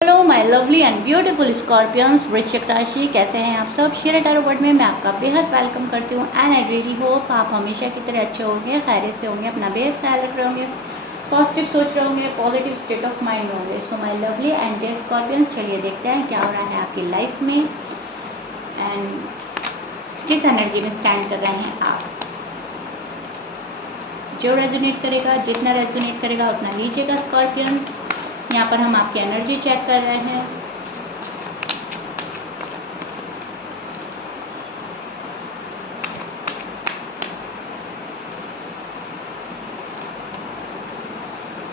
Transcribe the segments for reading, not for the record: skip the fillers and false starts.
Hello my lovely and beautiful scorpions वृश्चिक राशि, कैसे हैं आप सब। शेयर टैरो वर्ड में मैं आपका बेहद वेलकम करती हूँ एंड आई रियली होप आप हमेशा की तरह अच्छे होंगे, खैरियत से होंगे, अपना बेहद ख्याल रख रहे होंगे, पॉजिटिव सोच रहे होंगे, पॉजिटिव स्टेट ऑफ माइंड होंगे। So my lovely and dear scorpions, चलिए देखते हैं क्या हो रहा है आपकी लाइफ में एंड किस एनर्जी में स्टैंड कर रहे हैं आप। जो रेजोनेट करेगा, जितना रेजोनेट करेगा उतना लीजिएगा स्कॉर्पियंस। यहाँ पर हम आपकी एनर्जी चेक कर रहे हैं।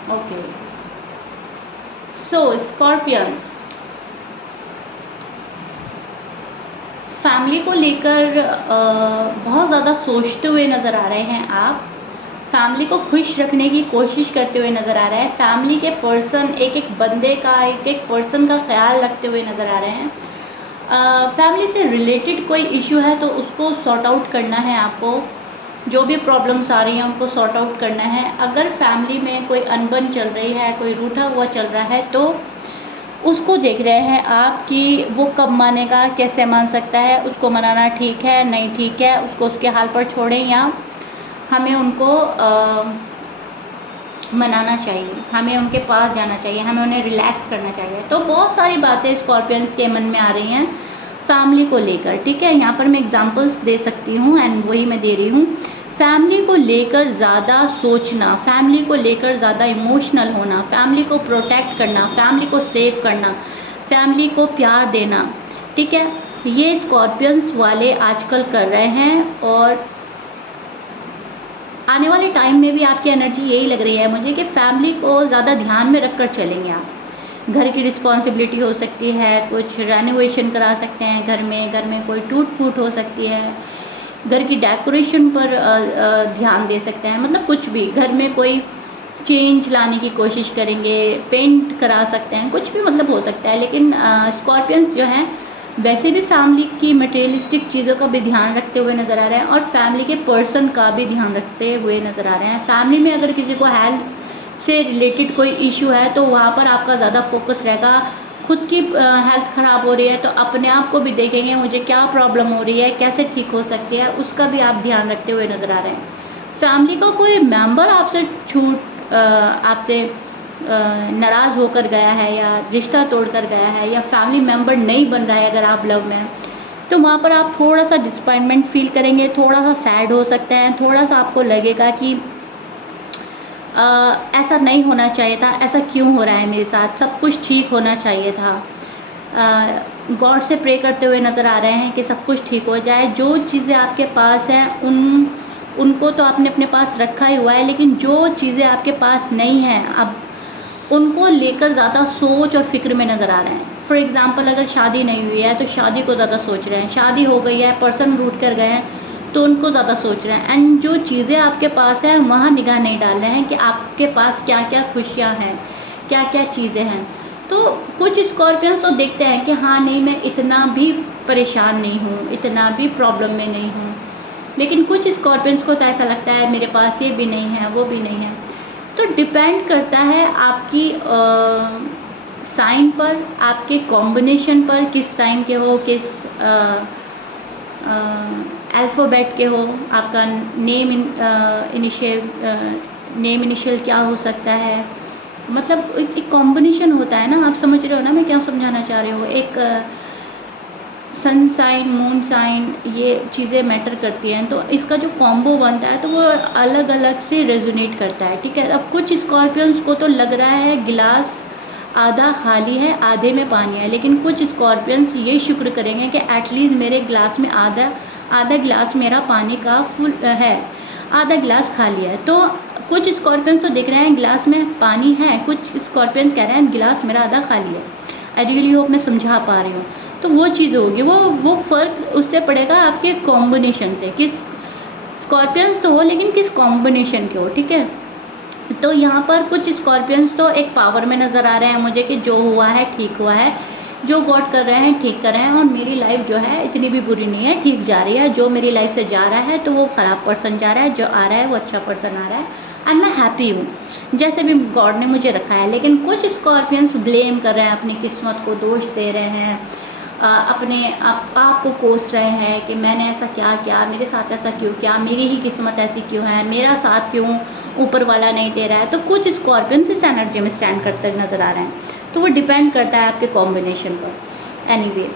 ओके, सो स्कॉर्पियंस, फैमिली को लेकर बहुत ज़्यादा सोचते हुए नज़र आ रहे हैं आप। फैमिली को खुश रखने की कोशिश करते हुए नज़र आ रहे हैं। फैमिली के पर्सन, एक एक बंदे का, एक एक पर्सन का ख्याल रखते हुए नज़र आ रहे हैं। फैमिली से रिलेटेड कोई इशू है तो उसको सॉर्ट आउट करना है आपको। जो भी प्रॉब्लम्स आ रही हैं उनको सॉर्ट आउट करना है। अगर फैमिली में कोई अनबन चल रही है, कोई रूठा हुआ चल रहा है, तो उसको देख रहे हैं आप कि वो कब मानेगा, कैसे मान सकता है। उसको मनाना ठीक है, नहीं ठीक है, उसको उसके हाल पर छोड़ें या हमें उनको मनाना चाहिए, हमें उनके पास जाना चाहिए, हमें उन्हें रिलैक्स करना चाहिए। तो बहुत सारी बातें स्कॉर्पियंस के मन में आ रही हैं फैमिली को लेकर। ठीक है, यहाँ पर मैं एग्जांपल्स दे सकती हूँ एंड वही मैं दे रही हूँ। फैमिली को लेकर ज़्यादा सोचना, फैमिली को लेकर ज़्यादा इमोशनल होना, फैमिली को प्रोटेक्ट करना, फैमिली को सेव करना, फैमिली को प्यार देना। ठीक है, ये स्कॉर्पियंस वाले आजकल कर रहे हैं और आने वाले टाइम में भी आपकी एनर्जी यही लग रही है मुझे कि फैमिली को ज़्यादा ध्यान में रखकर चलेंगे आप। घर की रिस्पॉन्सिबिलिटी हो सकती है, कुछ रेनोवेशन करा सकते हैं घर में कोई टूट फूट हो सकती है, घर की डेकोरेशन पर ध्यान दे सकते हैं। मतलब कुछ भी, घर में कोई चेंज लाने की कोशिश करेंगे, पेंट करा सकते हैं, कुछ भी मतलब हो सकता है। लेकिन स्कॉर्पियंस जो हैं वैसे भी फैमिली की मटेरियलिस्टिक चीज़ों का भी ध्यान रखते हुए नज़र आ रहे हैं और फैमिली के पर्सन का भी ध्यान रखते हुए नज़र आ रहे हैं। फैमिली में अगर किसी को हेल्थ से रिलेटेड कोई इशू है तो वहाँ पर आपका ज़्यादा फोकस रहेगा। खुद की हेल्थ ख़राब हो रही है तो अपने आप को भी देखेंगे, मुझे क्या प्रॉब्लम हो रही है, कैसे ठीक हो सकती है, उसका भी आप ध्यान रखते हुए नज़र आ रहे हैं। फैमिली का कोई मेंबर आपसे नाराज़ होकर गया है या रिश्ता तोड़कर गया है या फैमिली मेंबर नहीं बन रहा है अगर आप लव में हैं, तो वहाँ पर आप थोड़ा सा डिसअपॉइंटमेंट फील करेंगे, थोड़ा सा सैड हो सकते हैं, थोड़ा सा आपको लगेगा कि ऐसा नहीं होना चाहिए था, ऐसा क्यों हो रहा है मेरे साथ, सब कुछ ठीक होना चाहिए था। गॉड से प्रे करते हुए नज़र आ रहे हैं कि सब कुछ ठीक हो जाए। जो चीज़ें आपके पास हैं उनको तो आपने अपने पास रखा ही हुआ है, लेकिन जो चीज़ें आपके पास नहीं हैं अब उनको लेकर ज़्यादा सोच और फिक्र में नज़र आ रहे हैं। फॉर एग्ज़ाम्पल, अगर शादी नहीं हुई है तो शादी को ज़्यादा सोच रहे हैं, शादी हो गई है, पर्सन रूठ कर गए हैं तो उनको ज़्यादा सोच रहे हैं। एंड जो चीज़ें आपके पास हैं वहाँ निगाह नहीं डाल रहे हैं कि आपके पास क्या क्या खुशियाँ हैं, क्या क्या चीज़ें हैं। तो कुछ स्कॉर्पियंस तो देखते हैं कि हाँ नहीं, मैं इतना भी परेशान नहीं हूँ, इतना भी प्रॉब्लम में नहीं हूँ। लेकिन कुछ स्कॉर्पियंस को तो ऐसा लगता है मेरे पास ये भी नहीं है, वो भी नहीं है। तो डिपेंड करता है आपकी साइन पर, आपके कॉम्बिनेशन पर, किस साइन के हो, किस अल्फ़ाबेट के हो, आपका नेम इनिशियल क्या हो सकता है। मतलब एक कॉम्बिनेशन होता है ना, आप समझ रहे हो ना मैं क्या समझाना चाह रही हूँ। एक सन साइन, मून साइन, ये चीज़ें मैटर करती हैं। तो इसका जो कॉम्बो बनता है तो वो अलग अलग से रेजोनेट करता है। ठीक है, अब कुछ स्कॉर्पियंस को तो लग रहा है गिलास आधा खाली है, आधे में पानी है, लेकिन कुछ स्कॉर्पियंस ये शुक्र करेंगे कि एटलीस्ट मेरे गिलास में आधा गिलास मेरा पानी का फुल है, आधा गिलास खाली है। तो कुछ स्कॉर्पियंस तो देख रहे हैं गिलास में पानी है, कुछ स्कॉर्पियंस कह रहे हैं गिलास मेरा आधा खाली है। आई रियली होप मैं समझा पा रही हूँ। तो वो चीज़ होगी, वो फ़र्क उससे पड़ेगा आपके कॉम्बिनेशन से, किस स्कॉर्पियंस तो हो लेकिन किस कॉम्बिनेशन के हो। ठीक है, तो यहाँ पर कुछ स्कॉर्पियंस तो एक पावर में नज़र आ रहे हैं मुझे कि जो हुआ है ठीक हुआ है, जो गॉड कर रहे हैं ठीक कर रहे हैं और मेरी लाइफ जो है इतनी भी बुरी नहीं है, ठीक जा रही है। जो मेरी लाइफ से जा रहा है तो वो ख़राब पर्सन जा रहा है, जो आ रहा है वो अच्छा पर्सन आ रहा है। एंड मैं हैप्पी हूँ जैसे भी गॉड ने मुझे रखा है। लेकिन कुछ स्कॉर्पियंस ब्लेम कर रहे हैं, अपनी किस्मत को दोष दे रहे हैं, अपने आप को कोस रहे हैं कि मैंने ऐसा क्या किया, मेरे साथ ऐसा क्यों किया, मेरी ही किस्मत ऐसी क्यों है, मेरा साथ क्यों ऊपर वाला नहीं दे रहा है। तो कुछ स्कॉर्पियंस इस एनर्जी में स्टैंड करते नज़र आ रहे हैं। तो वो डिपेंड करता है आपके कॉम्बिनेशन पर। एनीवे,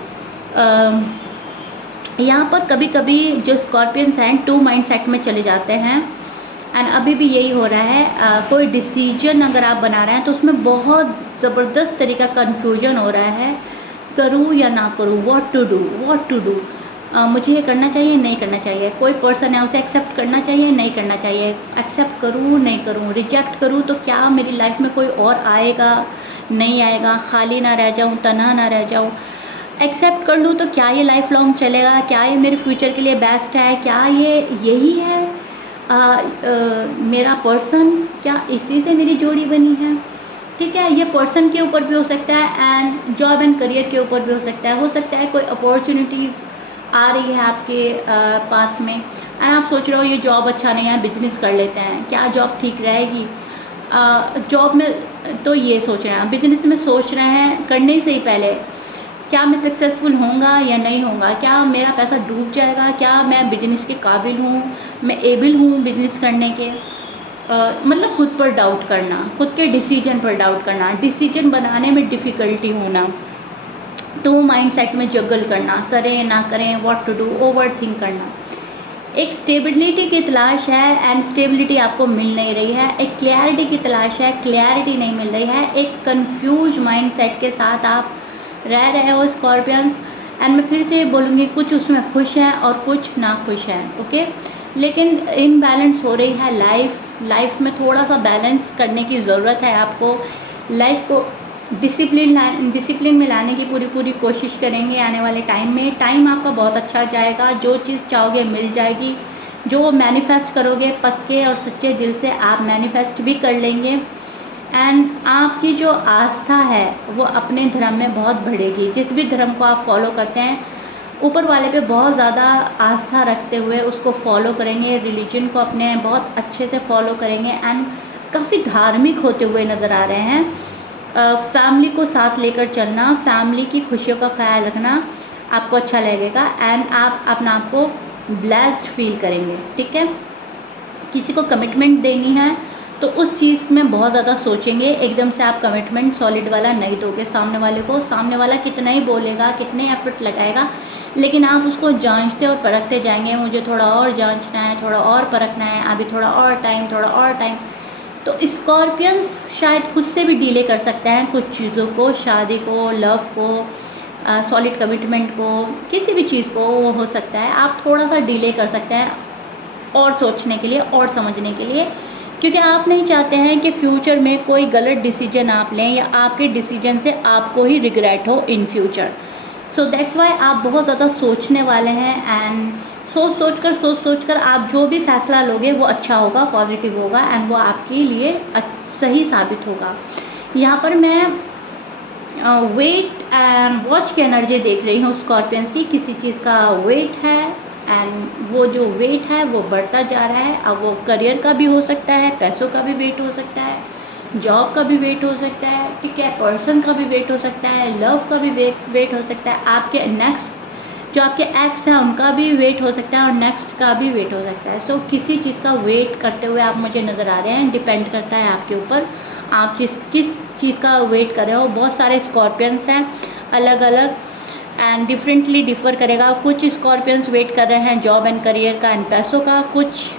यहाँ पर कभी कभी जो स्कॉर्पियंस हैं 2 माइंड सेट में चले जाते हैं। एंड अभी भी यही हो रहा है। कोई डिसीजन अगर आप बना रहे हैं तो उसमें बहुत ज़बरदस्त तरीका कन्फ्यूजन हो रहा है, करूँ या ना करूँ, व्हाट टू डू, मुझे ये करना चाहिए नहीं करना चाहिए, कोई पर्सन है उसे एक्सेप्ट करना चाहिए नहीं करना चाहिए, एक्सेप्ट करूँ नहीं करूँ, रिजेक्ट करूँ तो क्या मेरी लाइफ में कोई और आएगा नहीं आएगा, खाली ना रह जाऊँ, तन्हा ना रह जाऊँ, एक्सेप्ट कर लूँ तो क्या ये लाइफ लॉन्ग चलेगा, क्या ये मेरे फ्यूचर के लिए बेस्ट है, क्या ये यही है मेरा पर्सन, क्या इसी से मेरी जोड़ी बनी है। ठीक है, ये पर्सन के ऊपर भी हो सकता है एंड जॉब एंड करियर के ऊपर भी हो सकता है कोई अपॉर्चुनिटीज़ आ रही है आपके पास में एंड आप सोच रहे हो ये जॉब अच्छा नहीं है, बिजनेस कर लेते हैं, क्या जॉब ठीक रहेगी। जॉब में तो ये सोच रहे हैं, बिजनेस में सोच रहे हैं करने से ही पहले क्या मैं सक्सेसफुल होऊंगा या नहीं होऊंगा, क्या मेरा पैसा डूब जाएगा, क्या मैं बिजनेस के काबिल हूँ, मैं एबल हूँ बिजनेस करने के। मतलब खुद पर डाउट करना, खुद के डिसीजन पर डाउट करना, डिसीजन बनाने में डिफ़िकल्टी होना, 2 माइंड सेट में जगल करना, करें ना करें, what to do, overthink करना। एक स्टेबिलिटी की तलाश है एंड स्टेबिलिटी आपको मिल नहीं रही है, एक क्लैरिटी की तलाश है, क्लैरिटी नहीं मिल रही है, एक कंफ्यूज माइंड सेट के साथ आप रह रहे हो स्कॉर्पियंस। एंड मैं फिर से बोलूँगी, कुछ उसमें खुश हैं और कुछ ना खुश हैं, ओके। लेकिन इनबैलेंस हो रही है लाइफ में, थोड़ा सा बैलेंस करने की ज़रूरत है आपको। लाइफ को डिसिप्लिन में लाने की पूरी कोशिश करेंगे आने वाले टाइम में। टाइम आपका बहुत अच्छा जाएगा, जो चीज़ चाहोगे मिल जाएगी, जो मैनिफेस्ट करोगे पक्के और सच्चे दिल से आप मैनिफेस्ट भी कर लेंगे। एंड आपकी जो आस्था है वो अपने धर्म में बहुत बढ़ेगी। जिस भी धर्म को आप फॉलो करते हैं, ऊपर वाले पे बहुत ज़्यादा आस्था रखते हुए उसको फॉलो करेंगे, रिलीजन को अपने बहुत अच्छे से फॉलो करेंगे एंड काफ़ी धार्मिक होते हुए नज़र आ रहे हैं। फैमिली को साथ लेकर चलना, फैमिली की खुशियों का ख्याल रखना आपको अच्छा लगेगा एंड आप अपना आप को ब्लेस्ड फील करेंगे। ठीक है, किसी को कमिटमेंट देनी है तो उस चीज़ में बहुत ज़्यादा सोचेंगे। एकदम से आप कमिटमेंट सॉलिड वाला नहीं दोगे सामने वाले को। सामने वाला कितना ही बोलेगा, कितने एफर्ट लगाएगा, लेकिन आप उसको जांचते और परखते जाएंगे, मुझे थोड़ा और जांचना है, थोड़ा और परखना है, अभी थोड़ा और टाइम। तो स्कॉर्पियंस शायद खुद से भी डीले कर सकते हैं कुछ चीज़ों को, शादी को, लव को, सॉलिड कमिटमेंट को, किसी भी चीज़ को वो हो सकता है। आप थोड़ा सा डिले कर सकते हैं और सोचने के लिए और समझने के लिए, क्योंकि आप नहीं चाहते हैं कि फ्यूचर में कोई गलत डिसीजन आप लें या आपके डिसीजन से आपको ही रिग्रेट हो in future. So that's why आप बहुत ज़्यादा सोचने वाले हैं एंड सोच कर आप जो भी फैसला लोगे वो अच्छा होगा, पॉजिटिव होगा एंड वो आपके लिए सही साबित होगा। यहाँ पर मैं वेट एंड वॉच की एनर्जी देख रही हूँ स्कॉर्पियंस की। किसी चीज़ का वेट है एंड वो जो वेट है वो बढ़ता जा रहा है। अब वो करियर का भी हो सकता है, पैसों का भी वेट हो सकता है, जॉब का भी वेट हो सकता है, ठीक है, पर्सन का भी वेट हो सकता है, लव का भी वेट हो सकता है, आपके नेक्स्ट जो आपके एक्स हैं उनका भी वेट हो सकता है और नेक्स्ट का भी वेट हो सकता है। सो किसी चीज़ का वेट करते हुए आप मुझे नज़र आ रहे हैं। डिपेंड करता है आपके ऊपर, आप किस चीज़ का वेट कर रहे हो। बहुत सारे स्कॉर्पियंस हैं अलग अलग एंड डिफरेंटली डिफ़र करेगा। कुछ स्कॉर्पियंस वेट कर रहे हैं जॉब एंड करियर का एंड पैसों का, कुछ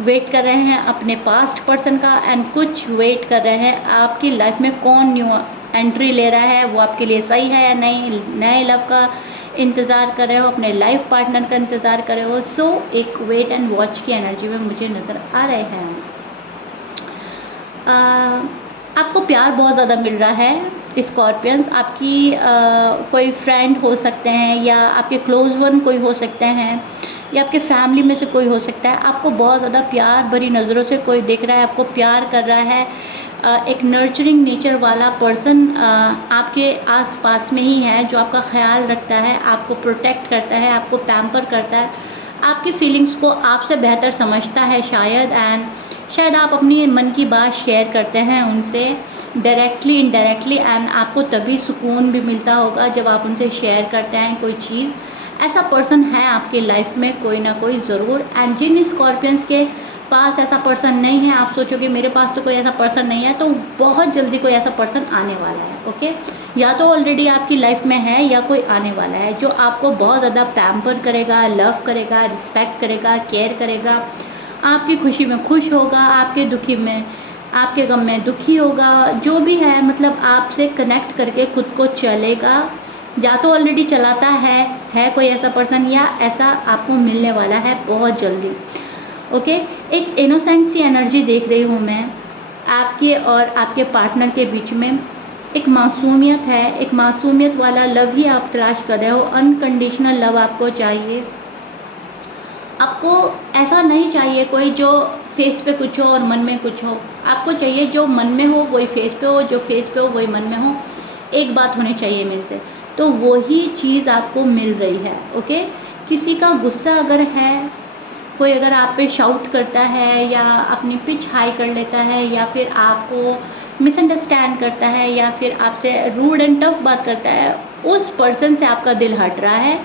वेट कर रहे हैं अपने पास्ट पर्सन का एंड कुछ वेट कर रहे हैं आपकी लाइफ में कौन न्यू एंट्री ले रहा है, वो आपके लिए सही है या नहीं। नए लव का इंतज़ार कर रहे हो, अपने लाइफ पार्टनर का इंतज़ार कर रहे हो। सो एक वेट एंड वॉच की एनर्जी में मुझे नज़र आ रहे हैं। आपको प्यार बहुत ज़्यादा मिल रहा है स्कॉर्पियंस। आपकी कोई फ्रेंड हो सकते हैं या आपके क्लोज वन कोई हो सकते हैं या आपके फैमिली में से कोई हो सकता है। आपको बहुत ज़्यादा प्यार भरी नज़रों से कोई देख रहा है, आपको प्यार कर रहा है। एक नर्चरिंग नेचर वाला पर्सन आपके आसपास में ही है जो आपका ख्याल रखता है, आपको प्रोटेक्ट करता है, आपको पैम्पर करता है, आपकी फीलिंग्स को आपसे बेहतर समझता है शायद एंड शायद आप अपनी मन की बात शेयर करते हैं उनसे डायरेक्टली इनडायरेक्टली, एंड आपको तभी सुकून भी मिलता होगा जब आप उनसे शेयर करते हैं कोई चीज़। ऐसा पर्सन है आपकी लाइफ में कोई ना कोई ज़रूर। एंड जिन स्कॉर्पियंस के पास ऐसा पर्सन नहीं है, आप सोचोगे मेरे पास तो कोई ऐसा पर्सन नहीं है, तो बहुत जल्दी कोई ऐसा पर्सन आने वाला है। ओके, या तो ऑलरेडी आपकी लाइफ में है या कोई आने वाला है जो आपको बहुत ज़्यादा पैम्पर करेगा, लव करेगा, रिस्पेक्ट करेगा, केयर करेगा, आपकी खुशी में खुश होगा, आपके दुखी में, आपके गम में दुखी होगा, जो भी है मतलब आपसे कनेक्ट करके खुद को चलेगा। या तो ऑलरेडी चलाता है कोई ऐसा पर्सन, या ऐसा आपको मिलने वाला है बहुत जल्दी। ओके, एक इनोसेंट सी एनर्जी देख रही हूँ मैं आपके और आपके पार्टनर के बीच में। एक मासूमियत है, एक मासूमियत वाला लव ही आप तलाश कर रहे हो। अनकंडीशनल लव आपको चाहिए। आपको ऐसा नहीं चाहिए कोई जो फेस पे कुछ हो और मन में कुछ हो। आपको चाहिए जो मन में हो वही फेस पे हो, जो फेस पे हो वही मन में हो। एक बात होनी चाहिए मेरे से, तो वही चीज़ आपको मिल रही है। ओके, किसी का गुस्सा अगर है, कोई अगर आप पे शाउट करता है या अपनी पिच हाई कर लेता है या फिर आपको मिसअंडरस्टैंड करता है या फिर आपसे रूड एंड टफ बात करता है, उस पर्सन से आपका दिल हट रहा है।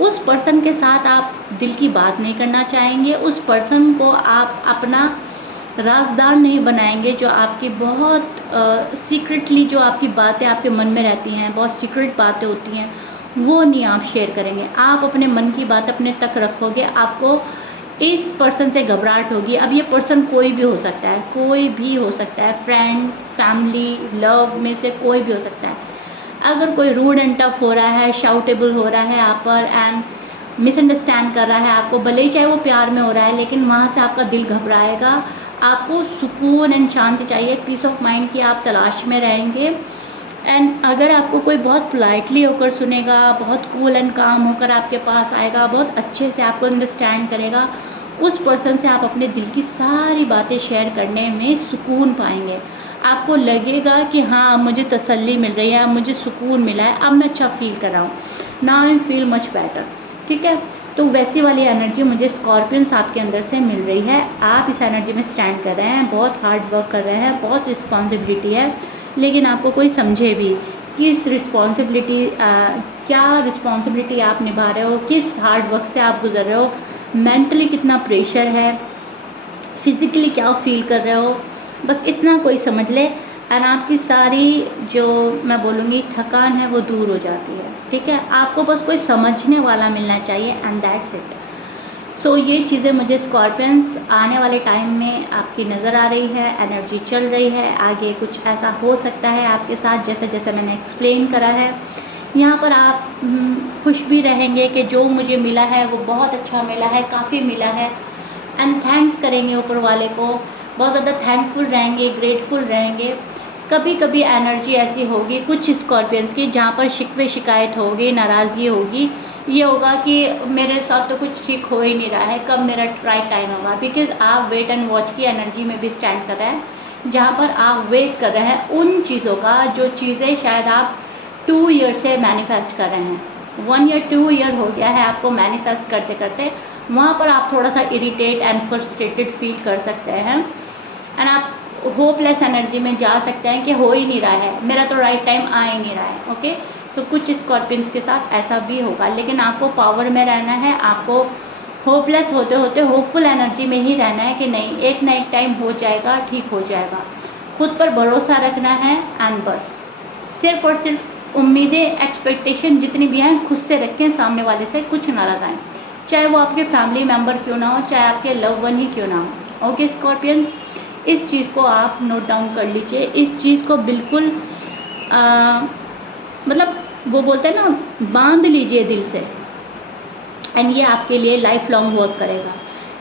उस पर्सन के साथ आप दिल की बात नहीं करना चाहेंगे। उस पर्सन को आप अपना राज़दार नहीं बनाएंगे, जो आपकी बहुत सीक्रेटली जो आपकी बातें आपके मन में रहती हैं, बहुत सीक्रेट बातें होती हैं, वो नहीं आप शेयर करेंगे। आप अपने मन की बात अपने तक रखोगे। आपको इस पर्सन से घबराहट होगी। अब ये पर्सन कोई भी हो सकता है, कोई भी हो सकता है, फ्रेंड, फैमिली, लव में से कोई भी हो सकता है। अगर कोई रूड एंड टफ हो रहा है, शाउटेबल हो रहा है आप पर एंड मिसअंडरस्टैंड कर रहा है आपको, भले ही चाहे वो प्यार में हो रहा है, लेकिन वहाँ से आपका दिल घबराएगा। आपको सुकून एंड शांति चाहिए, पीस ऑफ माइंड की आप तलाश में रहेंगे। एंड अगर आपको कोई बहुत पोलाइटली होकर सुनेगा, बहुत कूल एंड काम होकर आपके पास आएगा, बहुत अच्छे से आपको अंडरस्टैंड करेगा, उस पर्सन से आप अपने दिल की सारी बातें शेयर करने में सुकून पाएंगे। आपको लगेगा कि हाँ, मुझे तसल्ली मिल रही है, मुझे सुकून मिला है, अब मैं अच्छा फील कर रहा हूँ, now I feel much better. ठीक है, तो वैसी वाली एनर्जी मुझे स्कॉर्पियंस आपके अंदर से मिल रही है। आप इस एनर्जी में स्टैंड कर रहे हैं, बहुत हार्ड वर्क कर रहे हैं, बहुत रिस्पॉन्सिबिलिटी है, लेकिन आपको कोई समझे भी किस रिस्पॉन्सिबिलिटी क्या रिस्पॉन्सिबिलिटी आप निभा रहे हो, किस हार्ड वर्क से आप गुजर रहे हो, मेंटली कितना प्रेशर है, फिज़िकली क्या फील कर रहे हो, बस इतना कोई समझ ले एंड आपकी सारी जो मैं बोलूँगी थकान है वो दूर हो जाती है। ठीक है, आपको बस कोई समझने वाला मिलना चाहिए एंड दैट्स इट। सो ये चीज़ें मुझे स्कॉर्पियंस आने वाले टाइम में आपकी नज़र आ रही है, एनर्जी चल रही है। आगे कुछ ऐसा हो सकता है आपके साथ जैसे जैसे मैंने एक्सप्लेन करा है। यहाँ पर आप खुश भी रहेंगे कि जो मुझे मिला है वो बहुत अच्छा मिला है, काफ़ी मिला है, एंड थैंक्स करेंगे ऊपर वाले को, बहुत ज़्यादा थैंकफुल रहेंगे, ग्रेटफुल रहेंगे। कभी कभी एनर्जी ऐसी होगी कुछ स्कॉर्पियंस की जहाँ पर शिकवे शिकायत होगी, नाराज़गी होगी, ये होगा कि मेरे साथ तो कुछ ठीक हो ही नहीं रहा है, कब मेरा राइट टाइम होगा। बिकॉज आप वेट एंड वॉच की एनर्जी में भी स्टैंड कर रहे हैं, जहाँ पर आप वेट कर रहे हैं उन चीज़ों का जो चीज़ें शायद आप 2 ईयर से मैनिफेस्ट कर रहे हैं। 1 ईयर 2 ईयर हो गया है आपको मैनिफेस्ट करते करते। वहाँ पर आप थोड़ा सा इरिटेट एंड फ्रस्ट्रेटेड फील कर सकते हैं एंड आप होपलेस एनर्जी में जा सकते हैं कि हो ही नहीं रहा है, मेरा तो राइट टाइम आ ही नहीं रहा है। ओके, तो कुछ स्कॉर्पियंस के साथ ऐसा भी होगा, लेकिन आपको पावर में रहना है। आपको होपलेस होते होते होपफुल एनर्जी में ही रहना है कि नहीं, एक ना एक टाइम हो जाएगा, ठीक हो जाएगा। खुद पर भरोसा रखना है एंड बस सिर्फ और सिर्फ उम्मीदें, एक्सपेक्टेशन जितनी भी हैं खुद से रखें, सामने वाले से कुछ ना लगाएं, चाहे वो आपके फैमिली मेम्बर क्यों ना हो, चाहे आपके लव वन ही क्यों ना हो। ओके स्कॉर्पियंस, इस चीज़ को आप नोट डाउन कर लीजिए। इस चीज़ को बिल्कुल मतलब वो बोलते हैं ना, बांध लीजिए दिल से, एंड ये आपके लिए लाइफ लॉन्ग वर्क करेगा।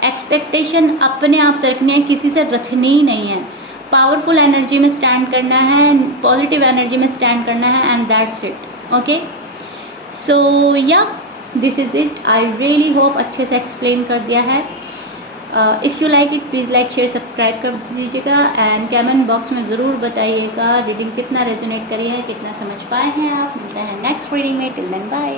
एक्सपेक्टेशन अपने आप से रखनी है, किसी से रखनी ही नहीं है। पावरफुल एनर्जी में स्टैंड करना है, पॉजिटिव एनर्जी में स्टैंड करना है एंड दैट्स इट। ओके, सो या this is it. I really hope अच्छे से एक्सप्लेन कर दिया है। If you like it please like share subscribe कर दीजिएगा एंड कमेंट बॉक्स में ज़रूर बताइएगा रीडिंग कितना रेजोनेट करी है, कितना समझ पाए हैं आप। मिलते हैं नेक्स्ट रीडिंग में, टिल देन बाय।